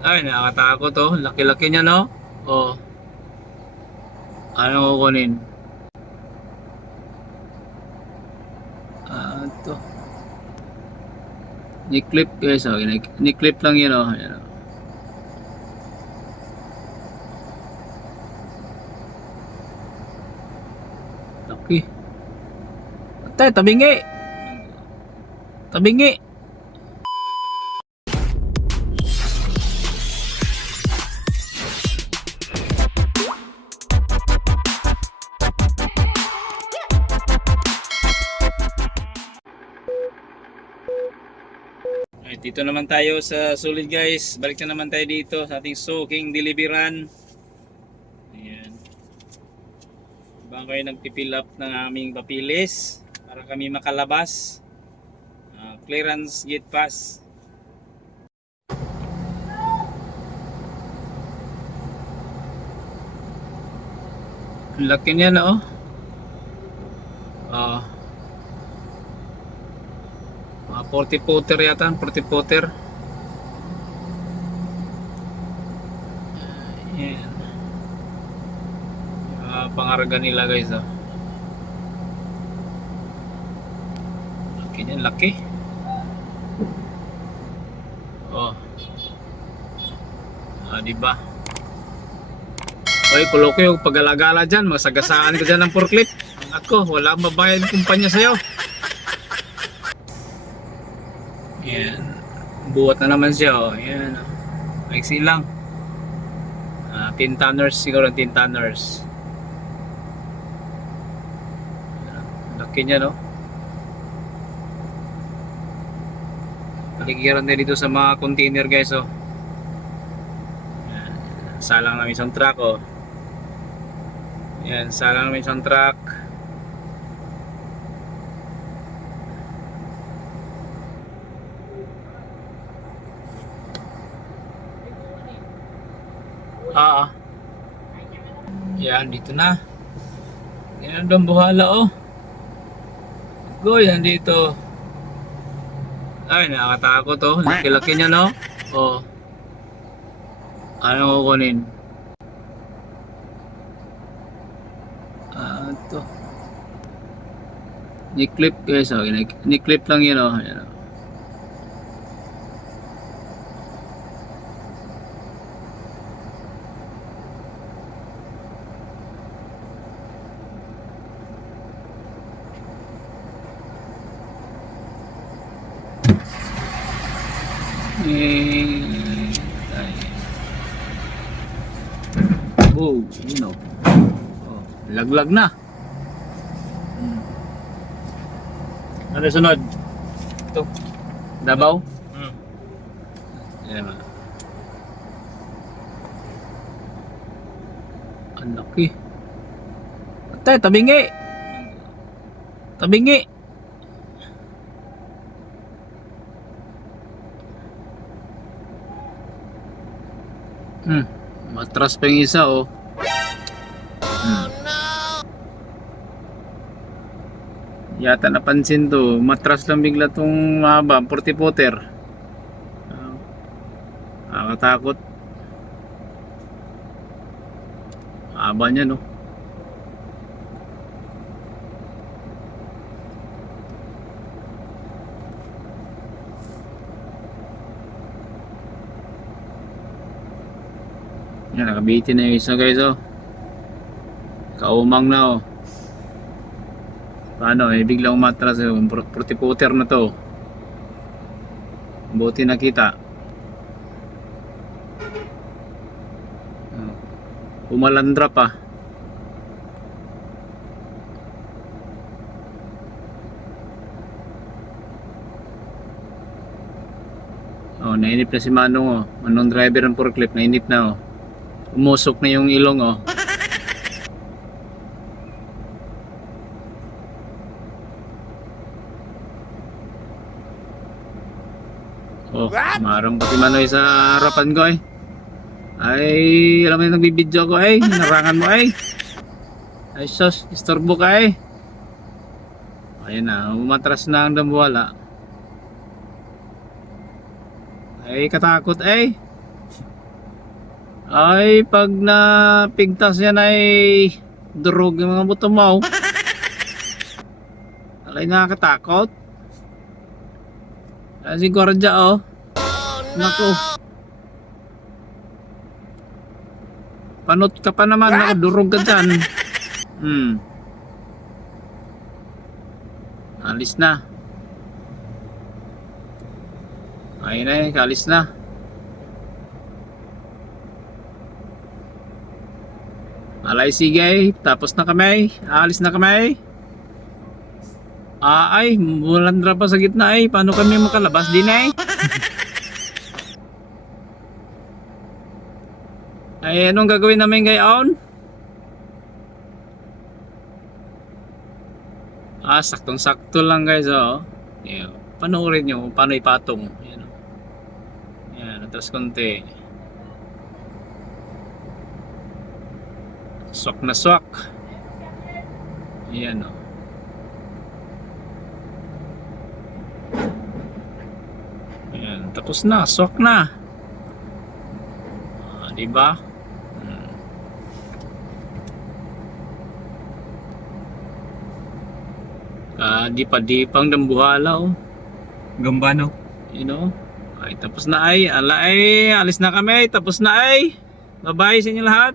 Ay, nakakatakot oh. Laki-laki niya no. Oh, ano kukunin? Ito. Ni-clip guys oh. Ni-clip lang yun oh. Ayan, oh. Laki. Tay, tabingi. Tabingi. Ay, dito naman tayo sa sulit guys. Balik na naman tayo dito sa ating soaking deliveran. Ayan. Baka kayo nagpipill up ng aming papilis para kami makalabas. Clearance gate pass. Ang laki niya na oh. Ah, 40 footer yata, 40 footer. Ayan. Pangarga nila guys oh. Laki niya, laki. Oh. Diba? Oy, kulo ko yung pag-alagala dyan, masagasaan ko dyan ng forklift. Ako, wala mabayad kumpanya sa'yo. Yan. Buhat na naman siya oh. Yan. Maiksi lang. 10 tonners siguro, 10 tonners. Laki niya no. Paligiran din dito sa mga container guys oh. Yan. Salang namin isang truck oh. Yan, salang namin isang truck. Yan, dito na. Yan ang buhala oh. Goy, nandito. Ay, nakakatakot oh. Laki-laki niya no. Oh. Ano kukunin? Ito. Ni-clip guys oh. Ni-clip lang yun oh. Ayan, oh. Oh, you know. Oh, laglag na. Ano sunod? Ito. Dabaw? Yan na. Ang laki. Tay, tabingi. Tabingi. Matras pa yung isa oh. Oh no. Yata napansin to, matras lang bigla tong mahaba, 40 footer. Nakakatakot. Haba niya no. Yan, nakabitin na yung isa guys oh. Kaumang na oh. Paano eh, biglang umatras eh. 40 footer na to. Buti nakita. Umalandra pa. Oh, nainip na si Manong oh. Manong driver ng forklift, nainip na oh. Umusok na yung ilong oh. Oh, marang pati Manoy sa harapan ko eh. Ay, alam mo yung nagbibideo ko eh. Narangan mo eh. Ay sus, istorbo ka eh. Ayun na, umatras na ang dambuwala. Ay, katakot eh. Ay, pag napigtas yan ay durog yung mga buto mo. Alay, nakakatakot. Ay, siguro dyan, oh. Naku. Panot ka pa naman, nakadurog ka dyan. Alis na. Ayun na, kalis na. Alay, sige, tapos na kami. Alis na kami. Ay, bulandra pa sa gitna ay. Paano kami makalabas din ay? Ay, anong gagawin namin ngayon? Saktong-sakto lang guys, oh. Yeah. Panoorin nyo kung paano ipatong. Yan, oh. Yan, atras konti. Swak na swak. Yan, oh. Yan, tapos na, swak na. Diba? Di-pang dambuhala, oh. Gambano. You know? Ay, tapos na ay. Ala ay, alis na kami. Tapos na ay. Bye-bye sa inyo lahat.